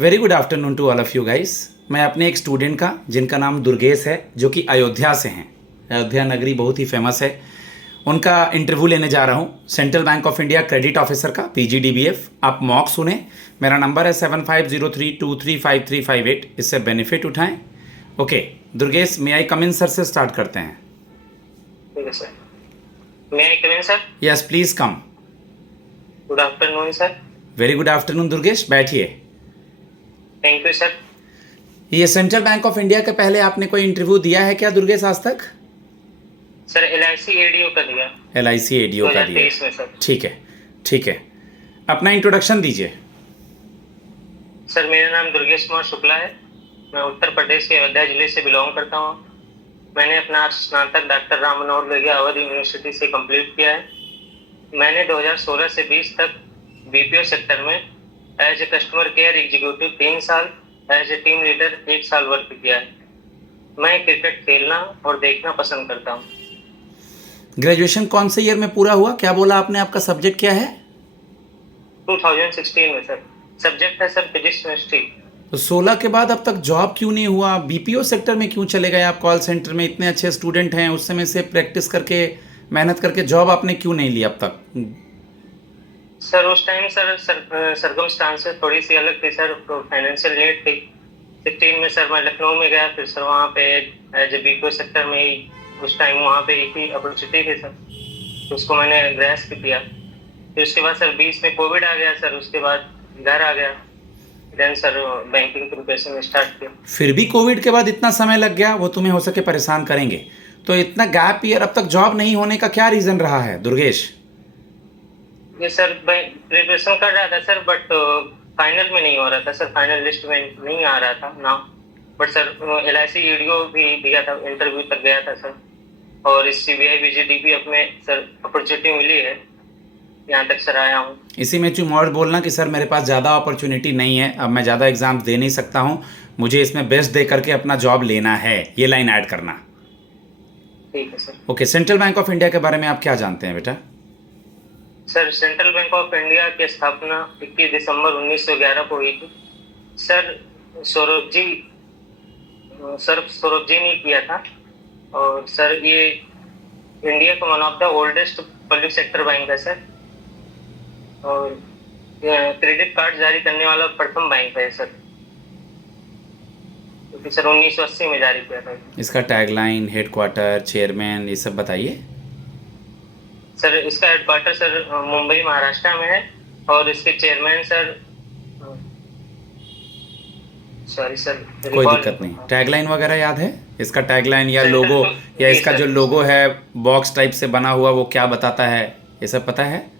Very good afternoon to all of you guys. मैं अपने एक स्टूडेंट का जिनका नाम दुर्गेश है, जो कि अयोध्या से हैं। अयोध्या नगरी बहुत ही फेमस है। उनका इंटरव्यू लेने जा रहा हूँ central bank of India credit officer का, PGDBF। आप मॉक सुने। मेरा नंबर है 7503235358। इससे बेनिफिट उठाएं। Okay Durgesh, may I come in sir से स्टार्ट करते हैं। ठीक है sir. May I come in sir? Yes please come. Good afternoon sir. Very good afternoon Durgesh, बैठिए। Thank you sir. ये सेंट्रल बैंक ऑफ इंडिया के पहले आपने कोई इंटरव्यू दिया है क्या दुर्गेश आज तक? सर LIC ADO का दिया। LIC ADO का दिया। 2023 में सर। ठीक है ठीक है, अपना इंट्रोडक्शन दीजिए। सर मेरा नाम दुर्गेश कुमार शुक्ला है। मैं उत्तर प्रदेश के अयोध्या जिले से बिलोंग करता हूँ। मैंने अपना स्नातक डॉक्टर राम मनोहर लोहिया अवध यूनिवर्सिटी से कंप्लीट किया है। मैंने 2016 से 20 तक BPO सेक्टर में as a customer care executive 3 साल, एज ए टीम लीडर 1 साल वर्क किया है। मैं क्रिकेट खेलना और देखना पसंद करता हूँ। ग्रेजुएशन कौन से ईयर में पूरा हुआ? क्या बोला आपने, आपका सब्जेक्ट क्या है? 2016 में सर। सब्जेक्ट है सर फिजिक्स केमिस्ट्री। तो 16 के बाद अब तक जॉब क्यों नहीं हुआ? BPO सेक्टर में क्यों चले गए आप? कॉल सेंटर में इतने अच्छे स्टूडेंट हैं, उस समय से प्रैक्टिस करके मेहनत करके जॉब आपने क्यों नहीं ली अब तक? सर उस टाइम सर सर्कमस्टांसेस थोड़ी सी अलग थी सर, फाइनेंशियल नीड थी। 16 में सर मैं लखनऊ में गया, फिर सर वहाँ पे एज ए BPO सेक्टर में ही उस टाइम वहाँ पे एक ही अपॉर्चुनिटी थी सर, तो उसको मैंने ग्रैस्प किया। फिर उसके बाद सर 20 में कोविड आ गया सर, उसके बाद घर आ गया। Then sir banking preparation start किया। फिर भी कोविड के बाद इतना समय लग गया, वो तुम्हें हो सके परेशान करेंगे। तो इतना गैप ईयर, अब तक जॉब नहीं होने का क्या रीज़न रहा है दुर्गेश? ये सर प्रिपरेशन कर रहा था सर, बट फाइनल में नहीं हो रहा था सर, फाइनल लिस्ट में नहीं आ रहा था नाम। बट सर LIC ADO भी दिया था, इंटरव्यू तक गया था सर, और इस CBI BGDBF में सर अपॉर्चुनिटी मिली है, यहाँ तक सर आया हूँ। इसी में तुम और बोलना कि सर मेरे पास ज़्यादा अपॉर्चुनिटी नहीं है, अब मैं ज़्यादा एग्जाम दे नहीं सकता हूँ, मुझे इसमें बेस्ट दे करके अपना जॉब लेना है, ये लाइन ऐड करना। ठीक है sir. Okay, central bank of India के बारे में आप क्या जानते हैं बेटा? Sir central bank of India की स्थापना 21 दिसंबर 1911 को हुई थी। सर सौरभ जी ने किया था। और सर ये इंडिया का one of the oldest public sector bank है सर, और क्रेडिट कार्ड जारी करने वाला प्रथम बैंक है सर, क्योंकि सर 1980 में जारी किया था। इसका टैगलाइन, हेडक्वार्टर, चेयरमैन, ये सब बताइए। सर इसका हेडक्वार्टर सर मुंबई महाराष्ट्र में है, और इसके चेयरमैन सर सॉरी सर कोई दिक्कत नहीं, टैगलाइन वगैरह याद है इसका? टैगलाइन या लोगो, या इसका जो लोगो है बॉक्स टाइप से बना हुआ, वो क्या बताता है, ये सब पता है?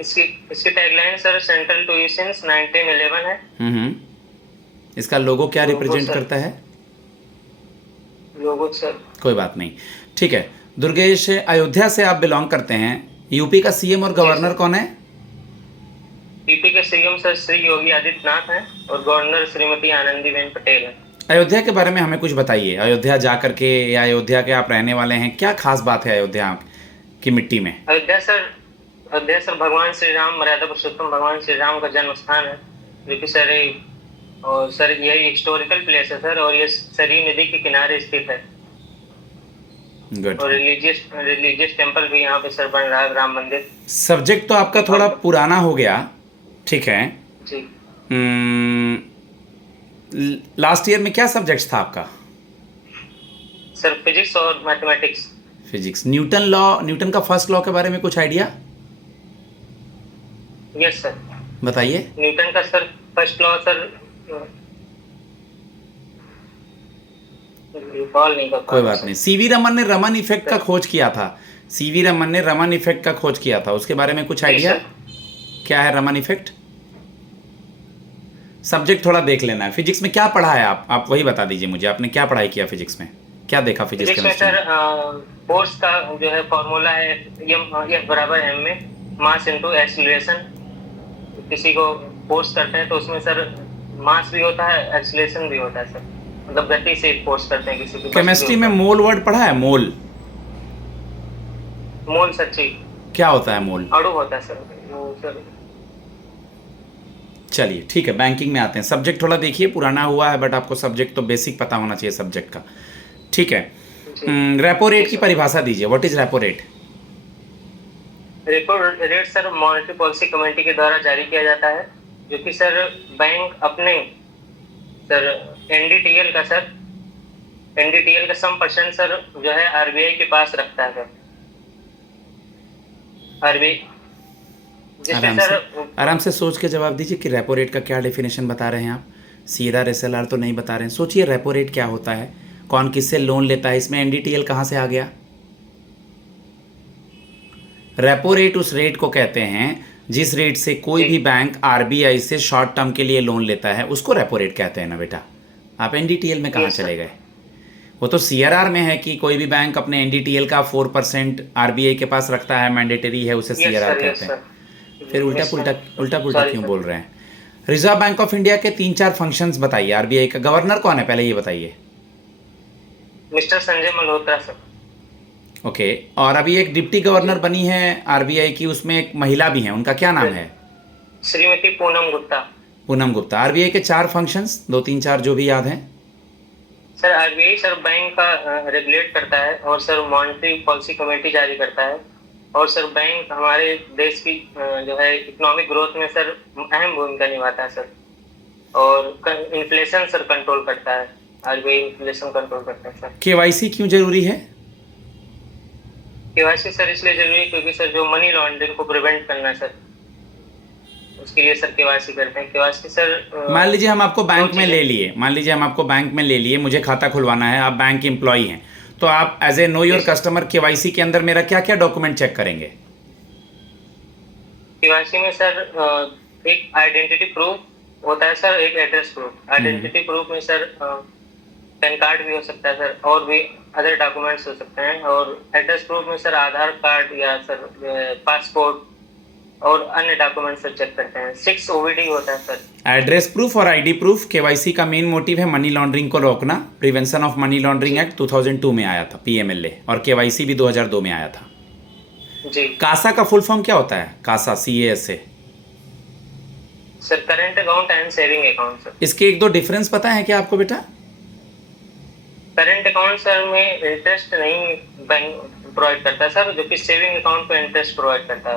इसकी tagline sir central to you since 1911 है। इसका लोगो क्या रिप्रेजेंट करता है? लोगो सर कोई बात नहीं, ठीक है। दुर्गेश, अयोध्या से आप बिलोंग करते हैं। यूपी का CM और गवर्नर कौन है? यूपी के CM सर श्री योगी आदित्यनाथ हैं, और गवर्नर श्रीमती आनंदीबेन पटेल है। अयोध्या के बारे में हमें कुछ बताइए। अयोध्या जा करके, या अयोध्या के आप रहने वाले हैं, क्या खास बात है अयोध्या की मिट्टी में? अयोध्या सर भगवान श्री राम, मर्यादा पुरुषोत्तम भगवान श्री राम का जन्म स्थान है, जो कि सर और सर ये हिस्टोरिकल प्लेस है सर, और ये सरयू नदी के किनारे स्थित है। गुड। और रिलीजियस टेम्पल भी यहाँ पे सर बन रहा है, राम मंदिर। सब्जेक्ट तो आपका थोड़ा पुराना हो गया, ठीक है जी। लास्ट ईयर में क्या सब्जेक्ट था आपका? सर फिजिक्स और मैथमेटिक्स। फिजिक्स। न्यूटन का फर्स्ट लॉ के बारे में कुछ आइडिया? Yes sir. बताइए। न्यूटन का sir first law sir recall नहीं कर पा। कोई बात नहीं। CV रमन ने रमन इफेक्ट का खोज किया था। CV रमन ने रमन इफेक्ट का खोज किया था, उसके बारे में कुछ आइडिया? क्या है रमन इफेक्ट? सब्जेक्ट थोड़ा देख लेना है। फिजिक्स में क्या पढ़ा है आप वही बता दीजिए मुझे। आपने क्या पढ़ाई किया फिजिक्स में, क्या देखा फिजिक्स में? सर फोर्स का जो है फॉर्मूला है F बराबर m में मास इनटू एक्सीलरेशन। किसी को फोर्स करते हैं तो उसमें सर मास भी होता है, एक्सीलरेशन भी होता है सर, मतलब गति से फोर्स करते हैं किसी को। केमिस्ट्री में मोल वर्ड पढ़ा है? मोल सच्ची क्या होता है? मोल अणु होता है सर, वो सर चलिए ठीक है, बैंकिंग में आते हैं। सब्जेक्ट थोड़ा देखिए पुराना हुआ है, बट आपको सब्जेक्ट तो बेसिक पता होना चाहिए सब्जेक्ट का। ठीक है, जी रेपो रेट जी की सर। परिभाषा दीजिए, what is repo rate? Repo rate sir monetary policy committee के द्वारा जारी किया जाता है, जो कि सर बैंक अपने सर एनडीटीएल का सम परसेंट सर जो है आरबीआई के पास रखता है सर। आरबीआई जिसमें आराम सर से, आराम से सोच के जवाब दीजिए कि रेपो रेट का क्या डेफिनेशन बता रहे हैं आप। सीआर एसएलआर तो नहीं बता रहे हैं। सोचिए रेपो रेट क्या होता है, कौन किससे लोन लेता है, इसमें एनडीटीएल कहाँ से आ गया? रेपो रेट उस रेट को कहते हैं जिस रेट से कोई जी भी बैंक आरबीआई से शॉर्ट टर्म के लिए लोन लेता है, उसको रेपो रेट कहते हैं ना बेटा। आप एनडीटीएल में कहाँ यस चले सर। गए? वो तो सीआरआर में है कि कोई भी बैंक अपने एनडीटीएल का 4% आरबीआई के पास रखता है, मैंडेटरी है, उसे यस सीआरआर सर। कहते यस हैं। सर। फिर उल्टा मिस पुल्टा उल्टा पुल्टा सॉरी क्यों सर। बोल रहे हैं? रिजर्व बैंक ऑफ इंडिया के 3-4 फंक्शंस बताइए। आरबीआई का गवर्नर कौन है, पहले ये बताइए। Mister Sanjay Malhotra sir. Okay, और अभी एक डिप्टी गवर्नर बनी है आरबीआई की, उसमें एक महिला भी है, उनका क्या नाम है? श्रीमती पूनम गुप्ता। पूनम गुप्ता। आरबीआई के 4 फंक्शंस, 2-3-4 जो भी याद हैं। सर आरबीआई सर बैंक का रेगुलेट करता है, और सर मॉनेटरी पॉलिसी कमेटी जारी करता है, और सर बैंक हमारे देश की जो है इकोनॉमिक ग्रोथ में सर अहम भूमिका निभाता है सर, और इन्फ्लेशन सर कंट्रोल करता है। आरबीआई इन्फ्लेशन कंट्रोल करता है सर। केवाईसी क्यों जरूरी है? केवाईसी सर इसलिए जरूरी है क्योंकि सर जो मनी लॉन्ड्रिंग को प्रिवेंट करना है सर, उसके लिए सर केवाईसी करते हैं। केवाईसी सर मान लीजिए हम आपको बैंक दो में ले चीजें। लिए, मान लीजिए हम आपको बैंक में ले लिए, मुझे खाता खुलवाना है, आप बैंक एम्प्लॉई हैं, तो आप as a know your Yes. Customer KYC के अंदर मेरा क्या क्या डॉक्यूमेंट चेक करेंगे? केवाईसी में सर एक आइडेंटिटी प्रूफ होता है सर, एक एड्रेस प्रूफ। आइडेंटिटी प्रूफ में सर पैन कार्ड भी हो सकता है सर, और भी अदर डॉक्यूमेंट्स हो सकते हैं। और एड्रेस प्रूफ में सर आधार कार्ड या सर पासपोर्ट और अन्य डॉक्यूमेंट्स सर चेक करते हैं। 6 ओवीडी होता है सर। एड्रेस प्रूफ और आईडी प्रूफ। केवाईसी का मेन मोटिव है मनी लॉन्ड्रिंग को रोकना। Prevention of money laundering act 2002 में आया था, पीएमएलए, और केवाईसी भी 2002 में आया था। जी कासा का फुल फॉर्म क्या होता है? Kasa, CASA। Sir current account and saving account sir. इसके 1-2 डिफरेंस पता है क्या आपको बेटा? करंट अकाउंट सर में इंटरेस्ट नहीं बैंक प्रोवाइड करता है सर, जो कि सेविंग अकाउंट पे इंटरेस्ट प्रोवाइड करता है।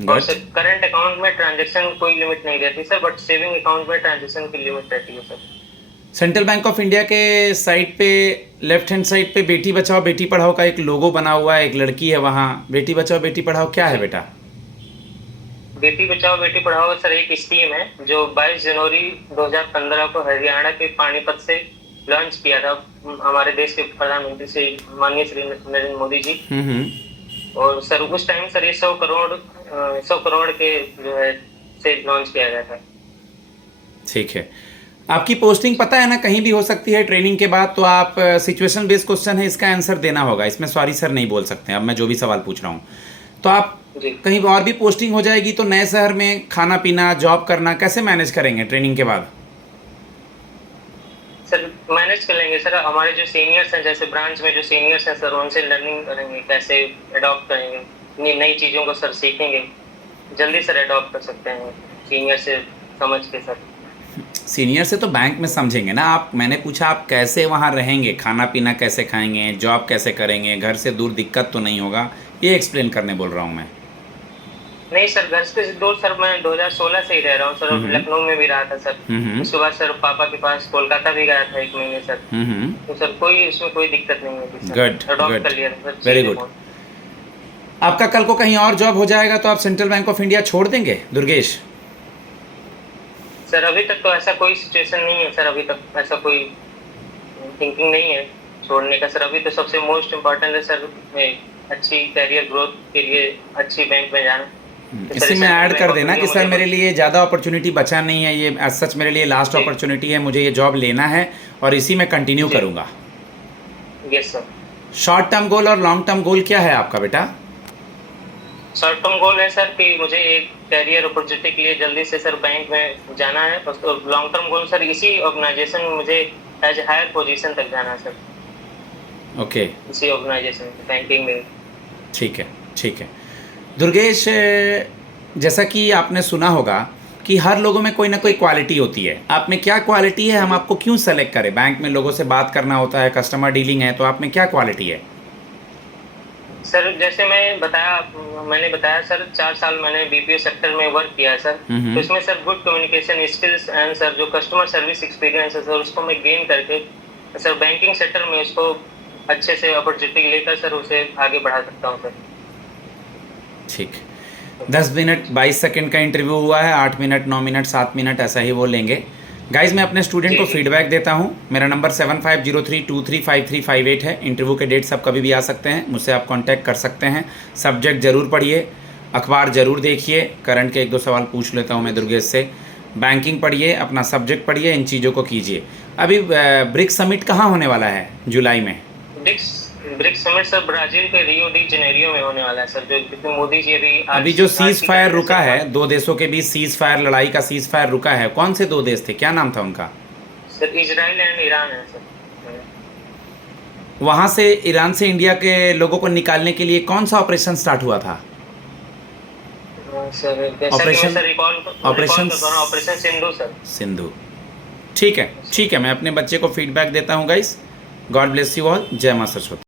और Good. सर करंट अकाउंट में ट्रांजैक्शन कोई लिमिट नहीं रहती सर, बट सेविंग अकाउंट में ट्रांजैक्शन की लिमिट रहती है sir. Central bank of India के साइट पे लेफ्ट हैंड साइड पे बेटी बचाओ बेटी पढ़ाओ का एक लोगो बना हुआ है, एक लड़की है वहाँ। बेटी बचाओ बेटी पढ़ाओ क्या है बेटा? बेटी बचाओ बेटी पढ़ाओ सर एक स्कीम है जो 22 जनवरी 2015 को हरियाणा के पानीपत से लॉन्च किया था हमारे देश के प्रधानमंत्री से माननीय श्री नरेंद्र मोदी जी। और सर उस टाइम सर ये 100 करोड़ के जो है से लॉन्च किया गया था। ठीक है, आपकी पोस्टिंग पता है ना, कहीं भी हो सकती है ट्रेनिंग के बाद, तो आप सिचुएशन बेस्ड क्वेश्चन है, इसका आंसर देना होगा। इसमें सॉरी सर नहीं बोल सकते। अब मैं जो भी सवाल पूछ रहा हूँ, तो आप जी कहीं और भी पोस्टिंग हो जाएगी तो नए शहर में खाना पीना जॉब करना कैसे मैनेज करेंगे ट्रेनिंग के बाद? सर मैनेज कर लेंगे सर। हमारे जो सीनियर्स हैं, जैसे ब्रांच में जो सीनियर्स हैं सर, उनसे लर्निंग करेंगे, कैसे अडॉप्ट करेंगे, नई चीज़ों को सर सीखेंगे, जल्दी सर अडॉप्ट कर सकते हैं सीनियर से समझ के सर। सीनियर से तो बैंक में समझेंगे ना आप। मैंने पूछा आप कैसे वहाँ रहेंगे, खाना पीना कैसे खाएंगे, जॉब कैसे करेंगे, घर से दूर दिक्कत तो नहीं होगा, ये एक्सप्लेन करने बोल रहा हूँ मैं। नहीं सर, घर से दूर सर मैं 2016 से ही रह रहा हूँ सर। लखनऊ में भी रहा था सर। उसके बाद सर पापा के पास कोलकाता भी गया था 1 महीने सर। तो सर कोई इसमें कोई दिक्कत नहीं होगी सर। गुड अडॉप्ट कर लिया था सर। Very good. आपका कल को कहीं और जॉब हो जाएगा तो आप सेंट्रल बैंक ऑफ इंडिया छोड़ देंगे दुर्गेश? सर अभी तक तो ऐसा कोई सिचुएशन नहीं है सर, अभी तक ऐसा कोई थिंकिंग नहीं है छोड़ने का सर। अभी तो सबसे मोस्ट इम्पोर्टेंट है सर अच्छी कैरियर ग्रोथ के लिए अच्छी बैंक में जाना। इसी में ऐड कर देना कि सर मेरे लिए ज़्यादा अपॉर्चुनिटी बचा नहीं है, ये एज सच मेरे लिए लास्ट अपॉर्चुनिटी है, मुझे ये जॉब लेना है और इसी में कंटिन्यू करूँगा। Yes sir. Short term goal और लॉन्ग टर्म गोल क्या है आपका बेटा? शॉर्ट टर्म गोल है सर कि मुझे एक कैरियर अपॉर्चुनिटी के लिए जल्दी से सर बैंक में जाना है। और लॉन्ग टर्म गोल सर इसी ऑर्गेनाइजेशन में मुझे एज ए हायर पोजीशन तक जाना है सर। ओके, इसी ऑर्गेनाइजेशन में बैंकिंग में। ठीक है ठीक है। दुर्गेश, जैसा कि आपने सुना होगा कि कि हर लोगों में कोई ना कोई क्वालिटी होती है। आप में क्या क्वालिटी है, हम आपको क्यों सेलेक्ट करें? बैंक में लोगों से बात करना होता है, कस्टमर डीलिंग है, तो आप में क्या क्वालिटी है? सर जैसे मैंने बताया सर, 4 साल मैंने बीपीओ सेक्टर में वर्क किया है सर। तो इसमें sir good communication skills and sir जो कस्टमर सर्विस एक्सपीरियंस है सर, उसको मैं गेन करके सर बैंकिंग सेक्टर में उसको अच्छे से अपॉर्चुनिटी लेकर सर उसे आगे बढ़ा सकता हूँ सर। ठीक, 10 मिनट 22 सेकंड का इंटरव्यू हुआ है, 8 मिनट 9 मिनट 7 मिनट ऐसा ही वो लेंगे। गाइज मैं अपने स्टूडेंट को फीडबैक देता हूँ। मेरा नंबर 7503235358 है। इंटरव्यू के डेट्स आप कभी भी आ सकते हैं, मुझसे आप कांटेक्ट कर सकते हैं। सब्जेक्ट ज़रूर पढ़िए, अखबार ज़रूर देखिए, करंट के 1-2 सवाल पूछ लेता हूँ मैं दुर्गेश से। बैंकिंग पढ़िए, अपना सब्जेक्ट पढ़िए, इन चीज़ों को कीजिए। अभी ब्रिक्स समिट कहाँ होने वाला है जुलाई में? ब्रिक्स समिट सर ब्राजील के रियो डी जेनेरियो में होने वाला है सर, जो मोदी जी अभी जो सीज फायर रुका है, 2 देशों के बीच सीज फायर, लड़ाई का सीज फायर रुका है, कौन से 2 देश थे, क्या नाम था उनका? सर इजराइल एंड ईरान है सर। वहाँ से ईरान से इंडिया के लोगों को निकालने के लिए कौन सा ऑपरेशन स्टार्ट हुआ था? Operation Sindhu sir. सिंधु। ठीक है, मैं अपने बच्चे को फीडबैक देता हूँ guys. God bless you all. जय मां सरस्वती।